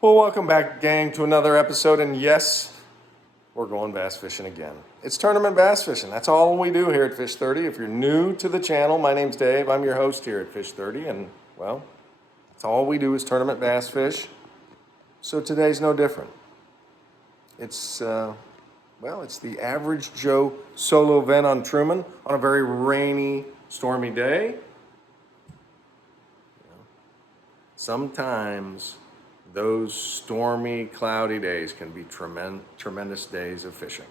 Well, welcome back, gang, to another episode. And yes, we're going bass fishing again. It's tournament bass fishing. That's all we do here at Fish 30. If you're new to the channel, my name's Dave. I'm your host here at Fish 30. And, well, that's all we do is tournament bass fish. So today's no different. It's the average Joe solo event on Truman on a very rainy, stormy day. Sometimes those stormy, cloudy days can be tremendous days of fishing.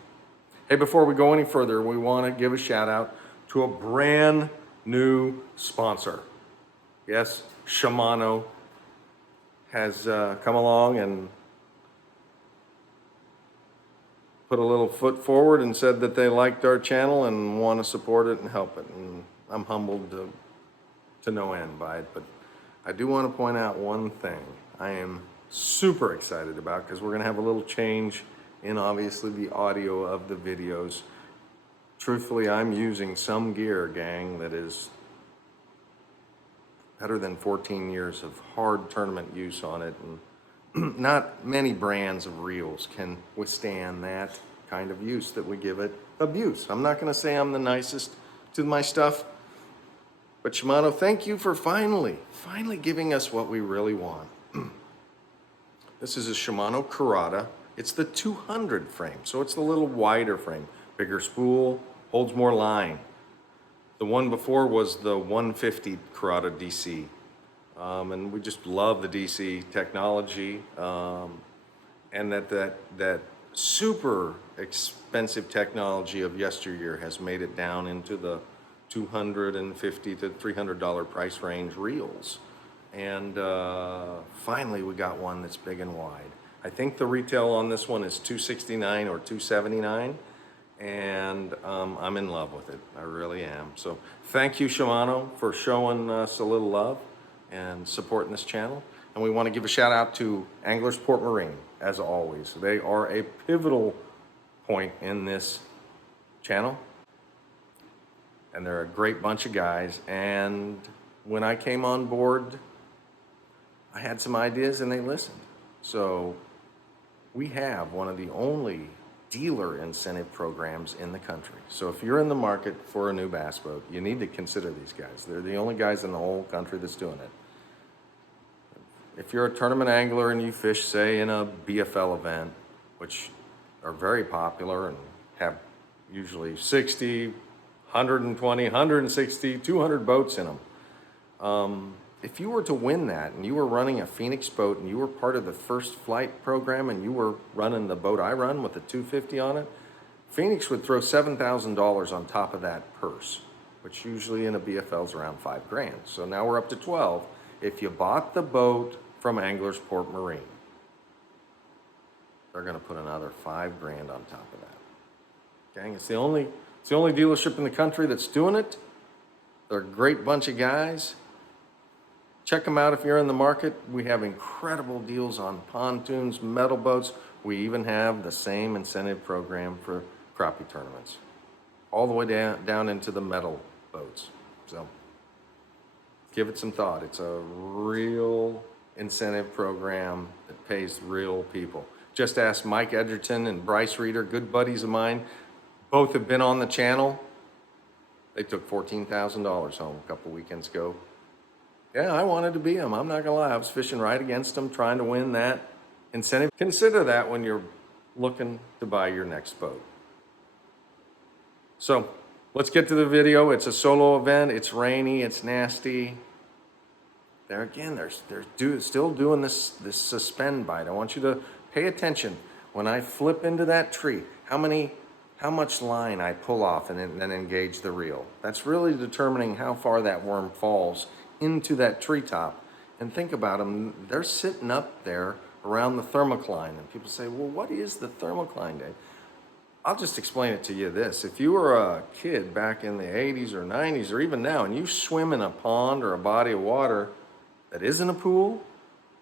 Hey, before we go any further, we want to give a shout out to a brand new sponsor. Yes, Shimano has come along and put a little foot forward and said that they liked our channel and want to support it and help it. And I'm humbled to no end by it. But I do want to point out one thing I am super excited about, because we're going to have a little change in obviously the audio of the videos. Truthfully, I'm using some gear, gang, that is better than 14 years of hard tournament use on it, and not many brands of reels can withstand that kind of use that we give it abuse. I'm not going to say I'm the nicest to my stuff, but Shimano, thank you for finally giving us what we really want. This is a Shimano Curata. It's the 200 frame, so it's the little wider frame. Bigger spool, holds more line. The one before was the 150 Curata DC. And we just love the DC technology, and that super expensive technology of yesteryear has made it down into the $250 to $300 price range reels. And finally we got one that's big and wide. I think the retail on this one is $269 or $279, and I'm in love with it. I really am. So thank you, Shimano, for showing us a little love and supporting this channel. And we want to give a shout out to Anglers Port Marine, as always. They are a pivotal point in this channel, and they're a great bunch of guys. And when I came on board, I had some ideas and they listened. So we have one of the only dealer incentive programs in the country. So if you're in the market for a new bass boat, you need to consider these guys. They're the only guys in the whole country that's doing it. If you're a tournament angler and you fish, say, in a BFL event, which are very popular and have usually 60, 120, 160, 200 boats in them. If you were to win that and you were running a Phoenix boat and you were part of the first flight program and you were running the boat I run with the 250 on it, Phoenix would throw $7,000 on top of that purse, which usually in a BFL is around $5,000. So now we're up to 12 if you bought the boat from Anglers Port Marine. They're going to put another $5,000 on top of that. Gang, it's the only dealership in the country that's doing it. They're a great bunch of guys. Check them out if you're in the market. We have incredible deals on pontoons, metal boats. We even have the same incentive program for crappie tournaments, all the way down into the metal boats. So give it some thought. It's a real incentive program that pays real people. Just ask Mike Edgerton and Bryce Reeder, good buddies of mine. Both have been on the channel. They took $14,000 home a couple weekends ago. Yeah, I wanted to be them. I'm not gonna lie. I was fishing right against them, trying to win that incentive. Consider that when you're looking to buy your next boat. So let's get to the video. It's a solo event. It's rainy. It's nasty. There again, they're still doing this suspend bite. I want you to pay attention. When I flip into that tree, how much line I pull off and then engage the reel. That's really determining how far that worm falls into that treetop. And think about them, they're sitting up there around the thermocline. And people say, well, what is the thermocline, Dave? I'll just explain it to you this. If you were a kid back in the 80s or 90s or even now, and you swim in a pond or a body of water that isn't a pool,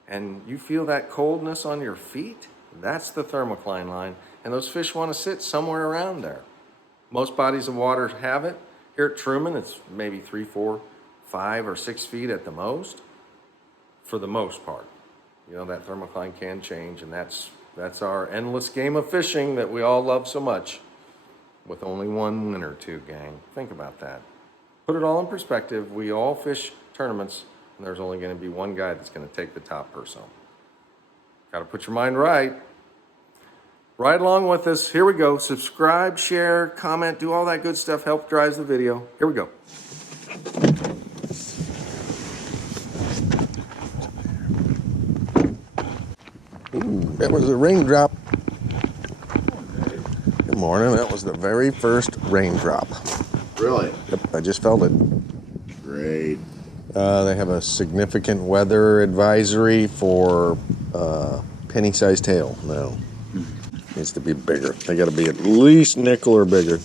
and you feel that coldness on your feet, that's the thermocline line. And those fish want to sit somewhere around there. Most bodies of water have it. Here at Truman, it's maybe 3, 4, 5, or 6 feet at the most, for the most part. You know, that thermocline can change, and that's our endless game of fishing that we all love so much, with only one winner too, gang. Think about that. Put it all in perspective. We all fish tournaments, and there's only going to be one guy that's going to take the top purse home. Got to put your mind right. Right along with us. Here we go. Subscribe, share, comment, do all that good stuff. Help drives the video. Here we go. Ooh, that was a raindrop. Good morning. That was the very first raindrop. Really? Yep, I just felt it. Great. They have a significant weather advisory for penny-sized hail now. Needs to be bigger. They got to be at least nickel or bigger.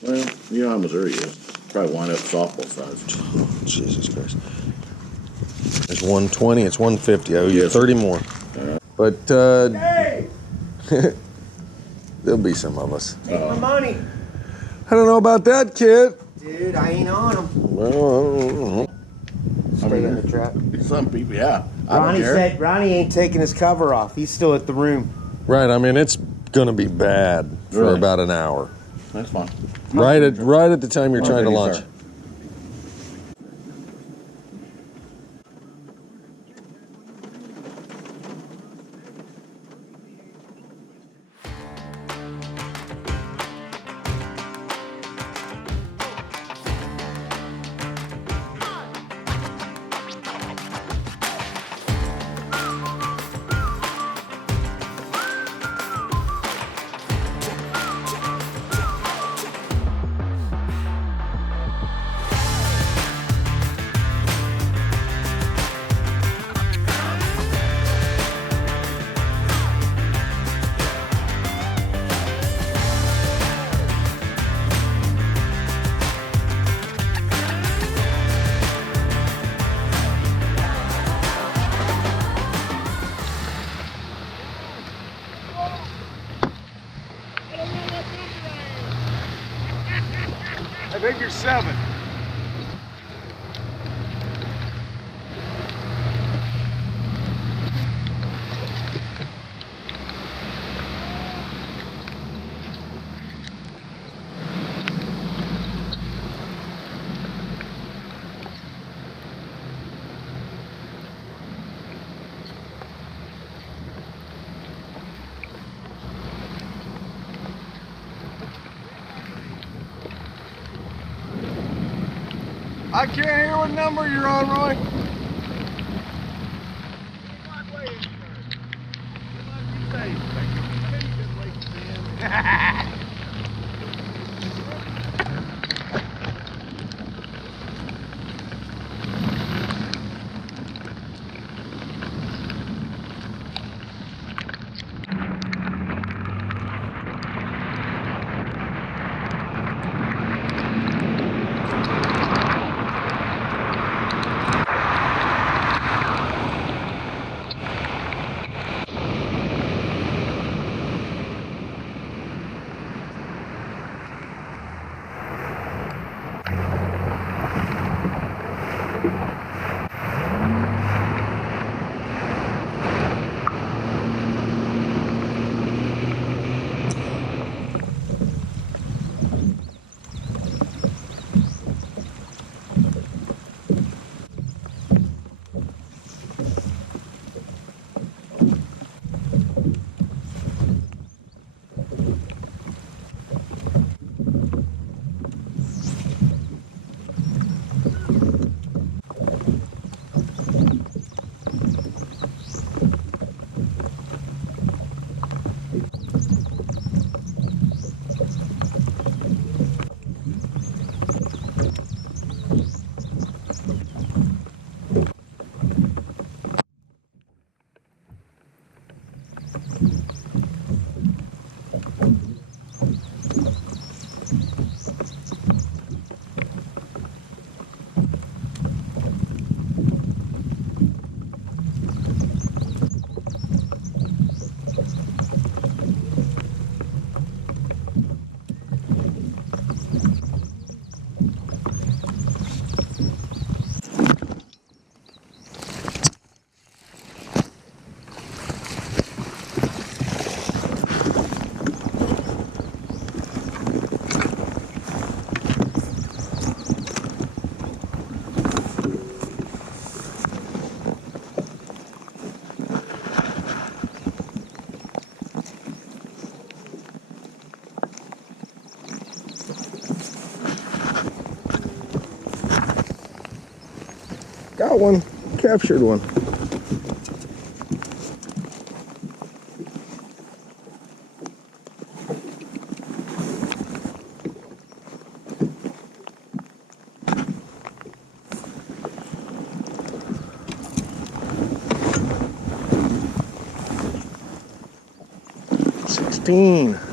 Well, you know how Missouri is. Probably wind up softball size. Oh, Jesus Christ. It's 120. It's 150. I owe you 30 more. But Hey! there'll be some of us. Take my money. I don't know about that, kid. Dude, I ain't on them. Well, I don't know. Stay in the trap. Some people, yeah. I don't Ronnie care. said Ronnie ain't taking his cover off. He's still at the room. Right. I mean, it's gonna be bad for Really? about an hour. That's fine. Right at the time you're trying to launch. Sir. I think you're 7. I can't hear what number you're on, Roy. Got one. Captured one. $16.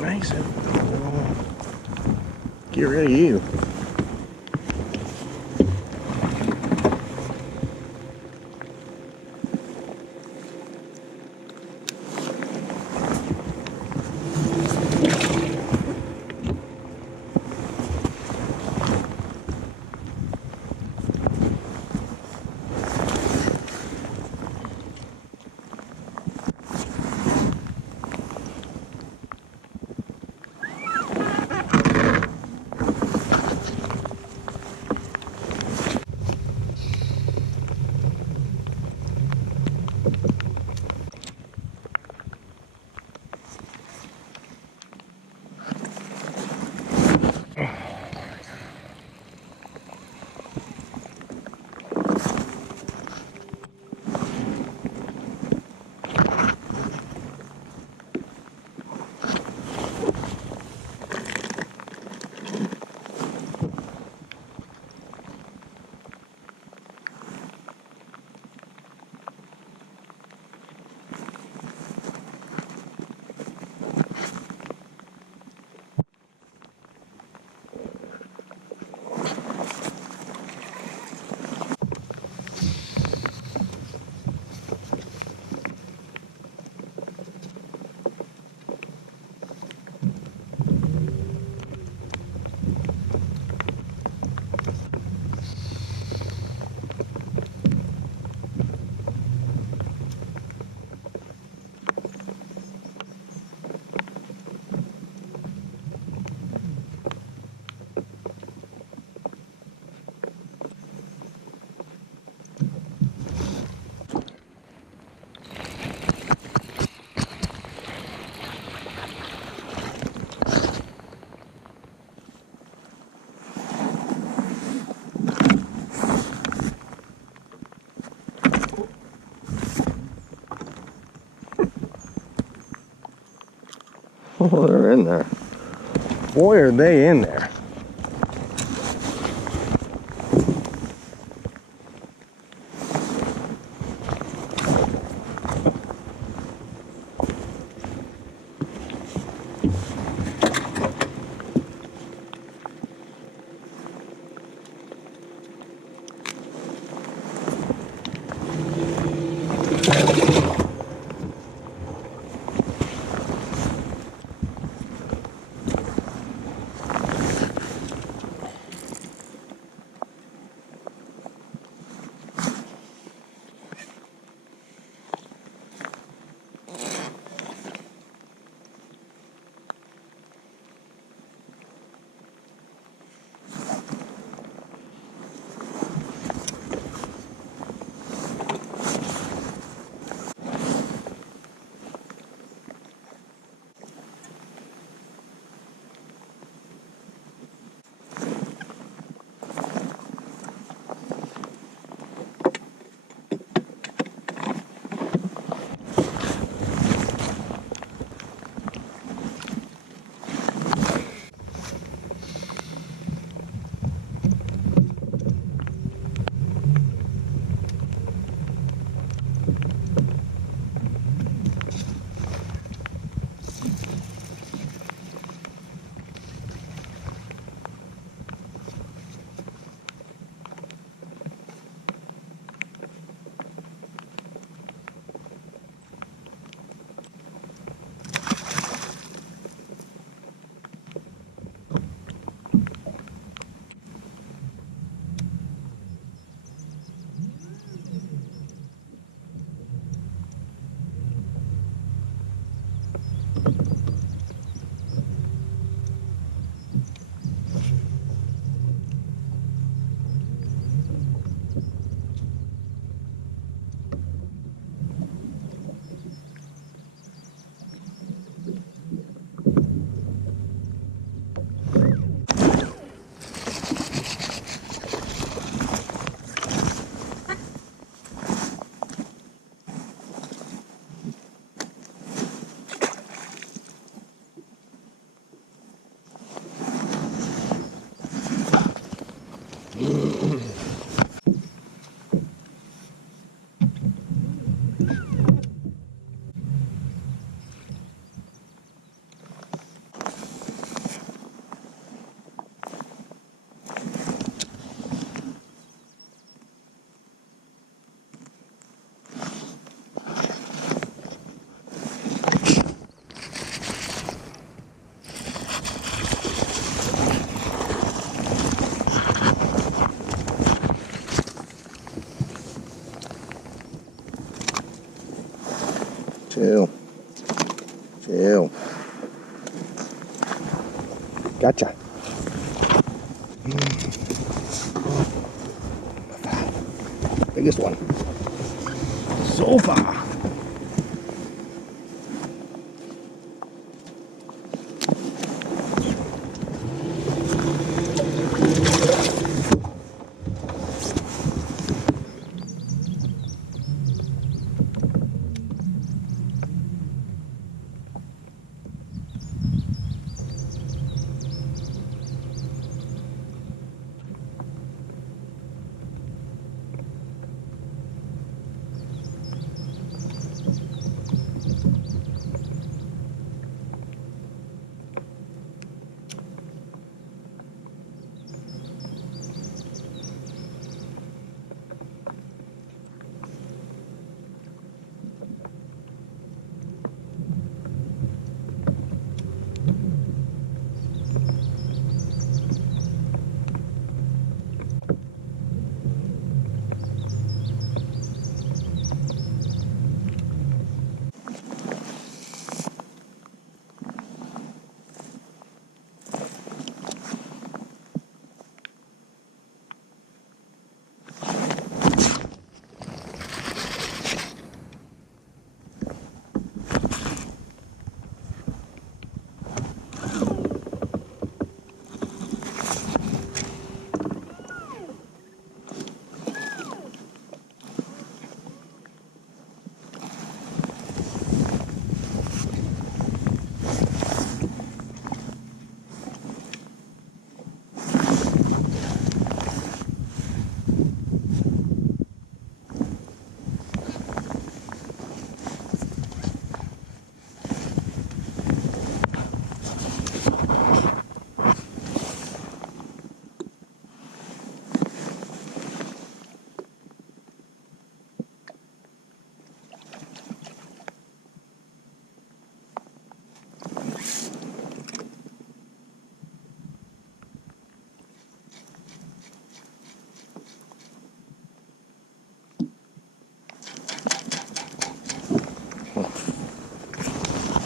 Mason, get rid of you. Oh, they're in there. Boy, are they in there. Gotcha. Biggest one. So far.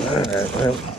Alright, well.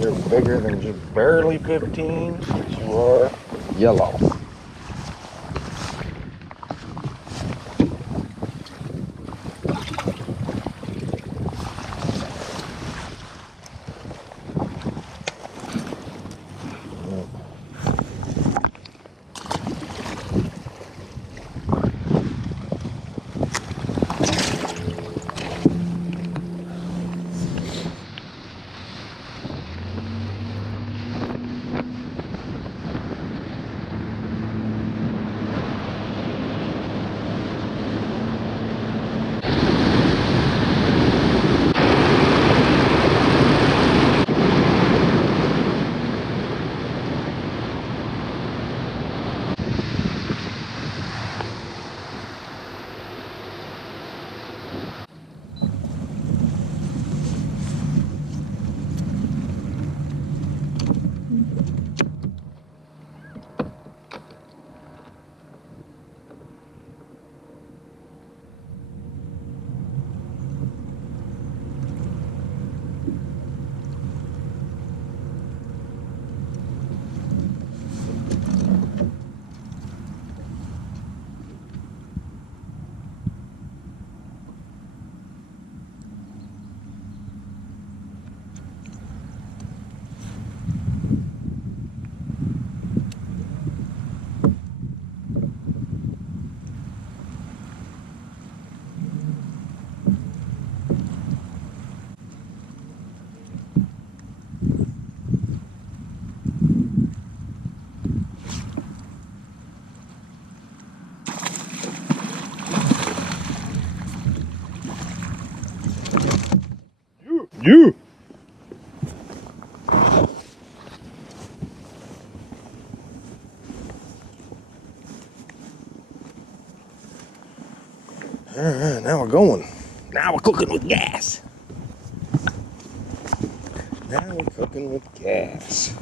You're bigger than just barely 15, but you are yellow. You. Now we're going. Now we're cooking with gas. Now we're cooking with gas.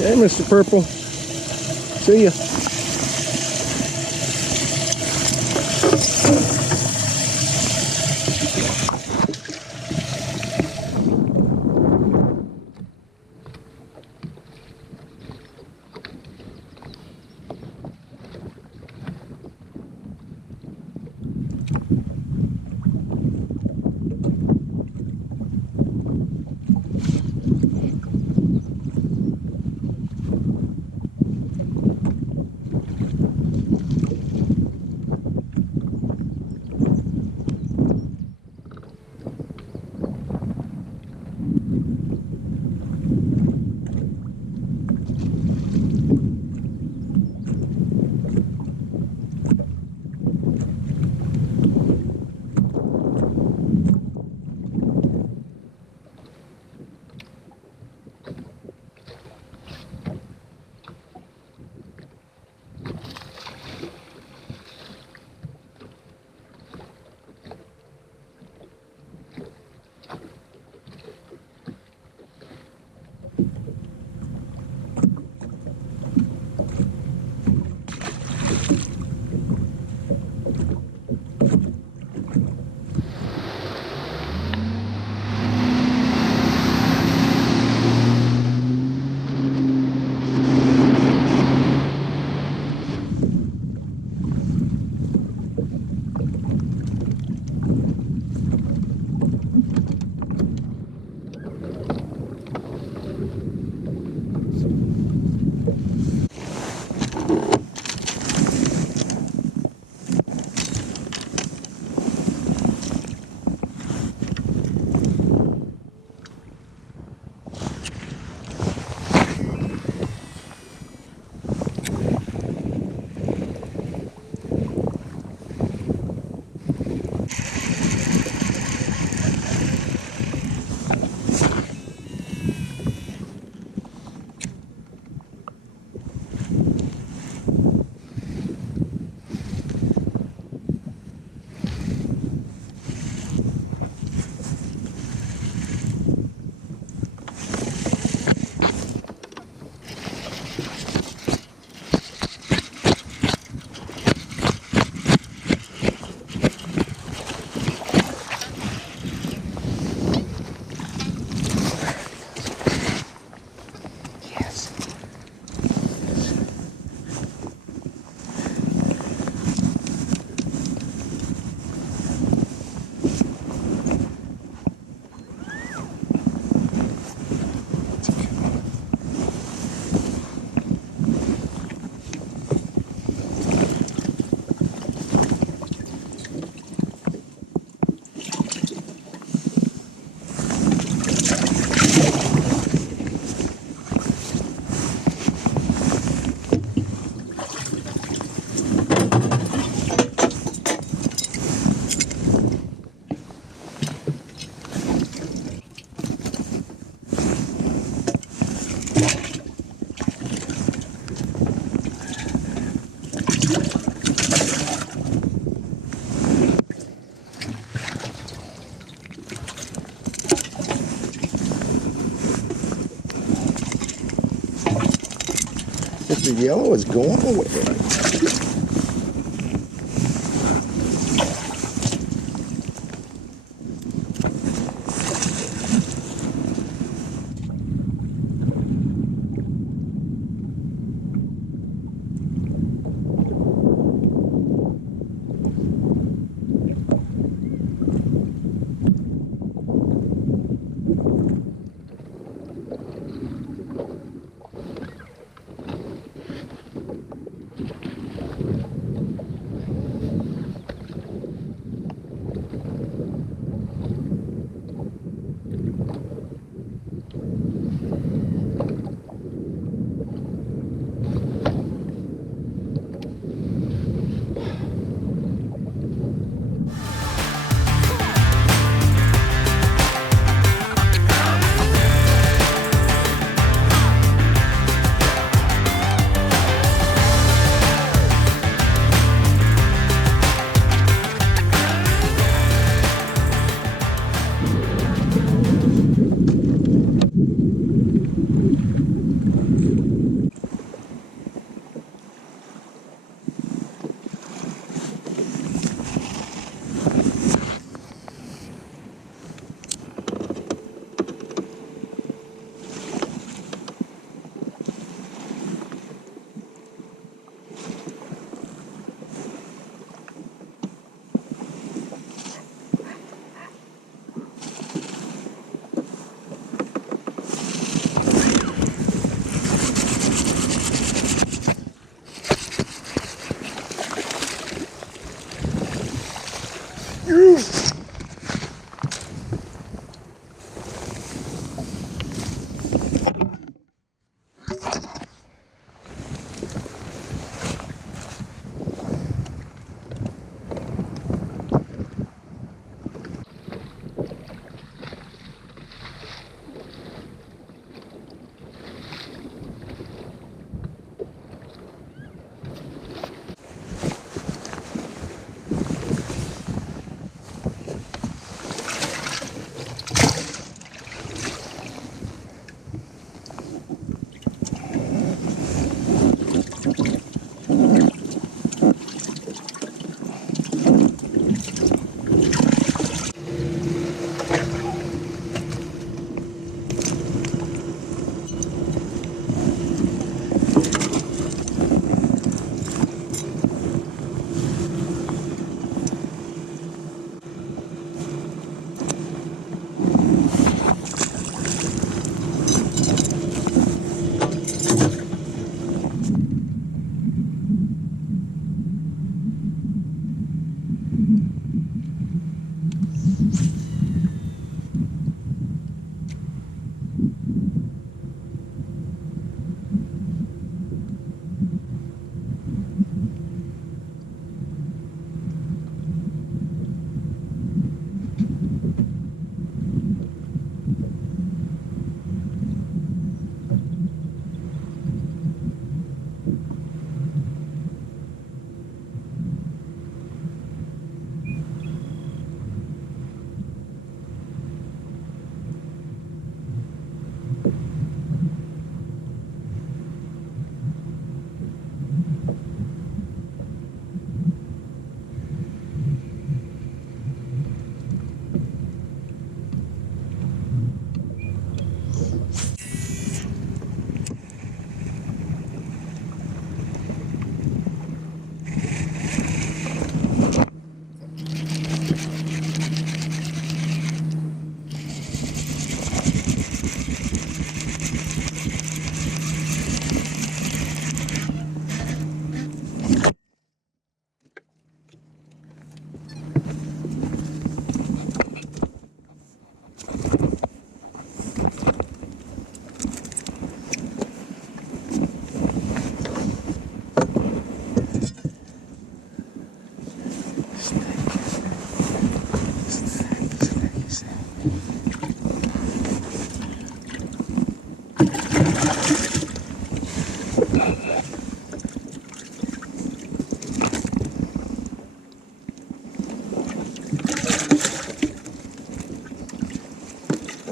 Hey, Mr. Purple. See ya. Mr. Yellow is going away.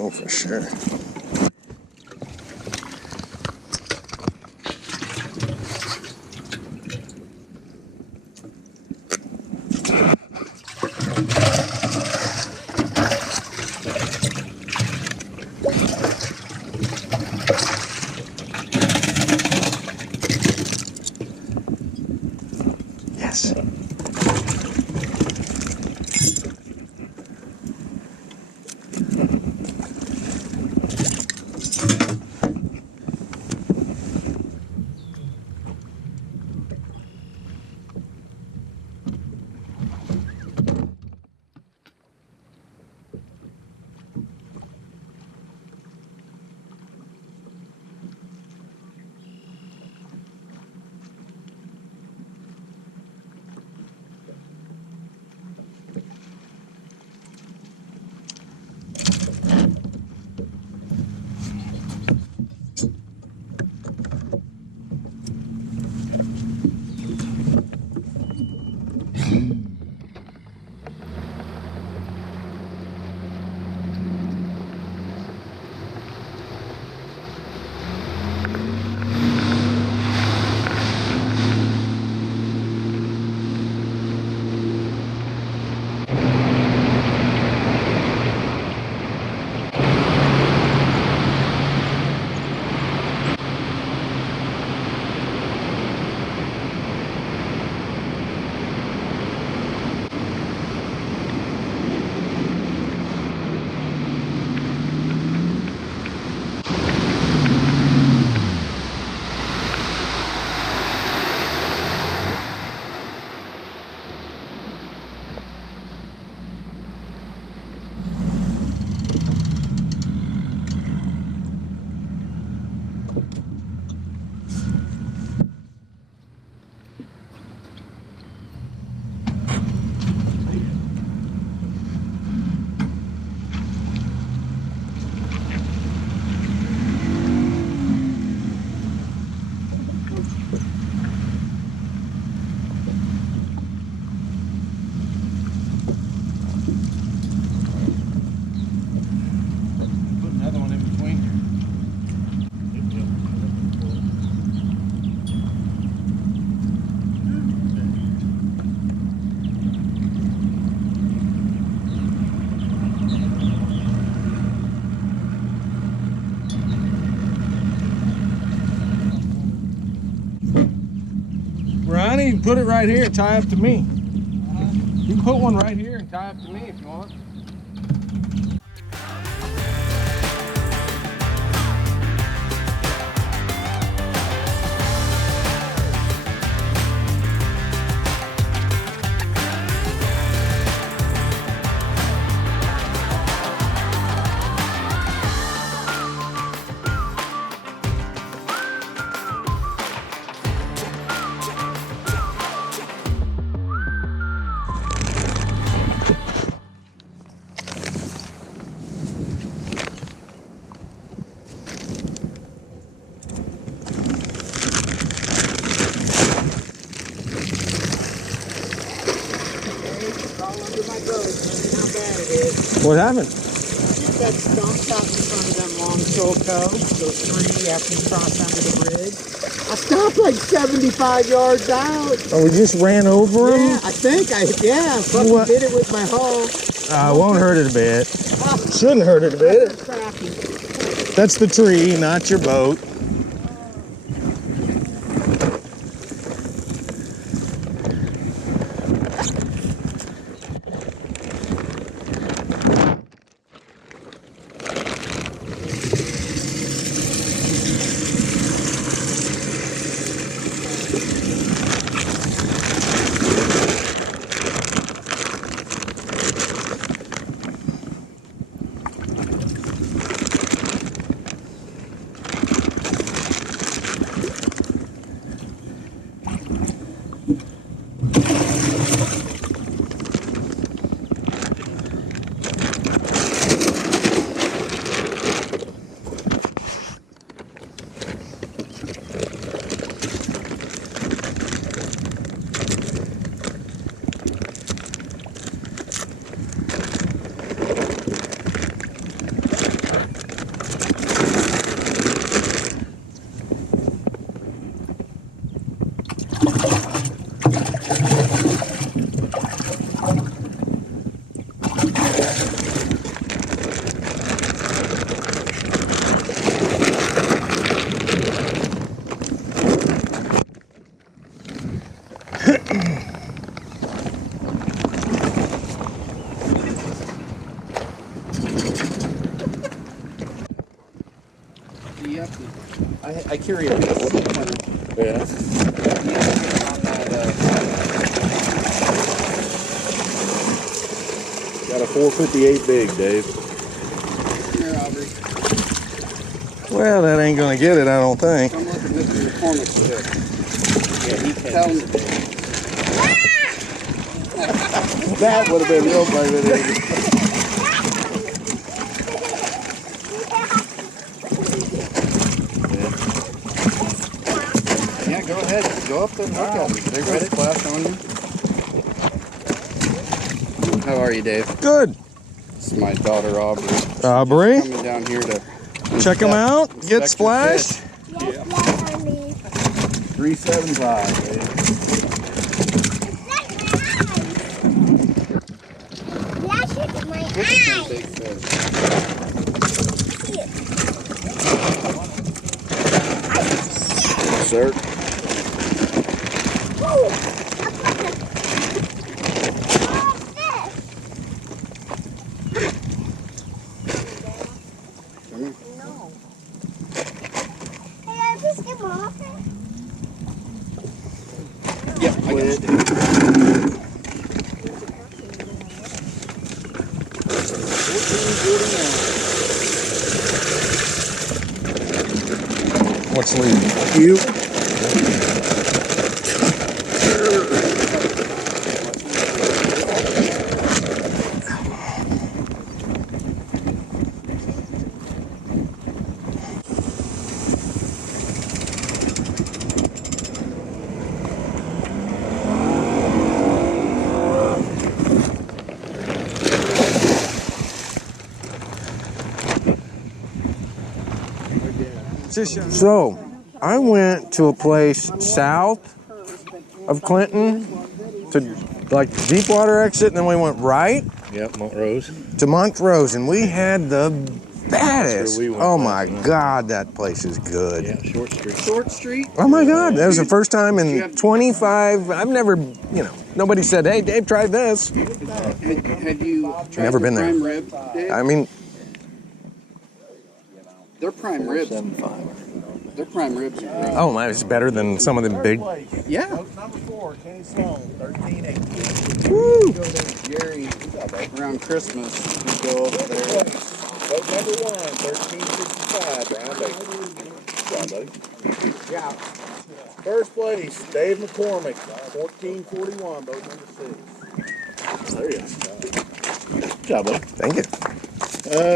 Oh, for sure. gas. Put another one in between here. Ronnie, you can put it right here and tie up to me. You can put one right here and tie up to me if you want. What happened? That stumps out in front of them long shoal coves, those three after you cross under the bridge. I stopped like 75 yards out. Oh, we just ran over him? Yeah, I think fucking What? did it with my hull. Won't hurt it a bit. Shouldn't hurt it a bit. Crappy. That's the tree, not your boat. curious. Yeah. Got a 458 big, Dave. Here, Aubrey. Well, that ain't gonna get it, I don't think. Come look at Mr. McCormick's stick. Yeah, he Tell him. That would have been real private. Yeah, go ahead. Go up there and look at them. They're going to splash on you. How are you, Dave? Good. This is my daughter, Aubrey. Aubrey, Coming down here to check them out. Get inspect your splashed. fish. 375, Dave. This is a big fish. Sir. Yep, I got it. What's leaving? You. So, I went to a place south of Clinton to like the Deepwater exit, and then we went right Yep, Montrose. to Montrose, and we had the baddest. where we went Oh last my night. God, that place is good. Yeah, Short Street. Short Street? Oh my God, that was the first time in 25. I've never, nobody said, "Hey, Dave, try this." Had you tried Never been the there. prime rib, Dave? I mean, They're prime ribs. Their prime ribs are great. oh my, it's better than some of the big. Yeah. Number 4, Kenny Sloan, 1318. Woo! Jerry, around Christmas, we go over there. Boat number 1, 1365, Brown Baker. Good job, buddy. Yeah. First place, Dave McCormick, 1441, boat number 6. There he is. Good job, buddy. Thank you.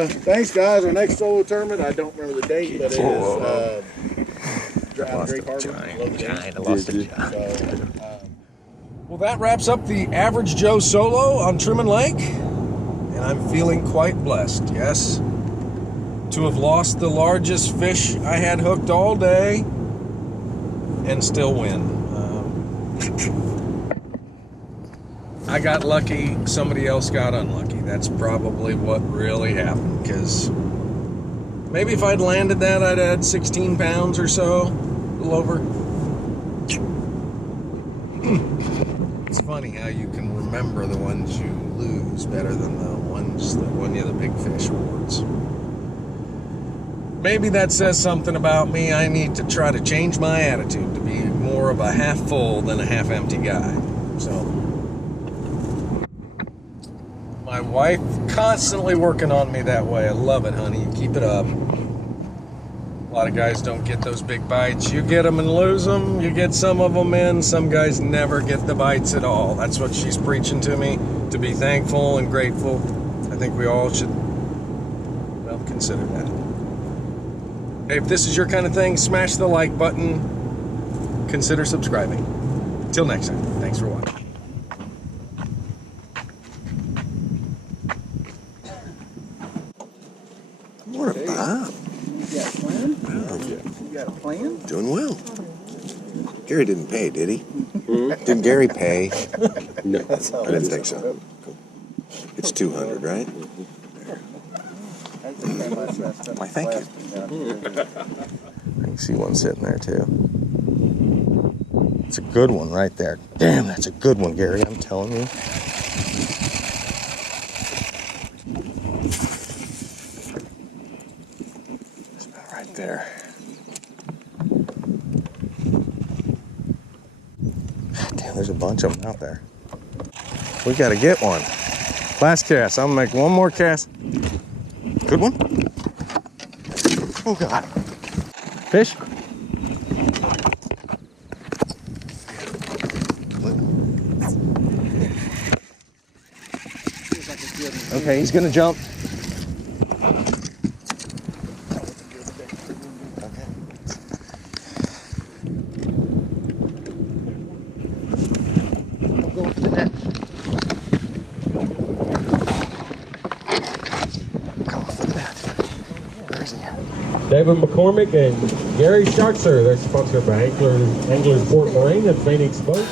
Thanks, guys. Our next solo tournament, I don't remember the date, but it is Drake Harbor. I lost a giant. So, Well, that wraps up the Average Joe solo on Truman Lake, and I'm feeling quite blessed, yes, to have lost the largest fish I had hooked all day and still win. I got lucky, somebody else got unlucky. That's probably what really happened, because maybe if I'd landed that, I'd had 16 pounds or so, a little over. It's funny how you can remember the ones you lose better than the ones that won you the big fish awards. Maybe that says something about me. I need to try to change my attitude to be more of a half full than a half empty guy. So, my wife constantly working on me that way. I love it, honey. You keep it up. A lot of guys don't get those big bites. You get them and lose them. You get some of them in. Some guys never get the bites at all. That's what she's preaching to me, to be thankful and grateful. I think we all should, well, consider that. Hey, if this is your kind of thing, smash the like button. Consider subscribing. Till next time, thanks for watching. Morning, Bob. You got a plan? You got a plan? Doing well. Gary didn't pay, did he? Did Gary pay? No. I didn't think so. Cool. It's 200, right? Why, thank you. I can see one sitting there, too. It's a good one right there. Damn, that's a good one, Gary, I'm telling you. It's about right there. There's a bunch of them out there. We gotta get one. Last cast. I'm gonna make one more cast. Good one. Oh God. Fish. Okay, he's gonna jump. David McCormick and Gary Sharkser. They're sponsored by Anglers Port Marine and Phoenix Boat.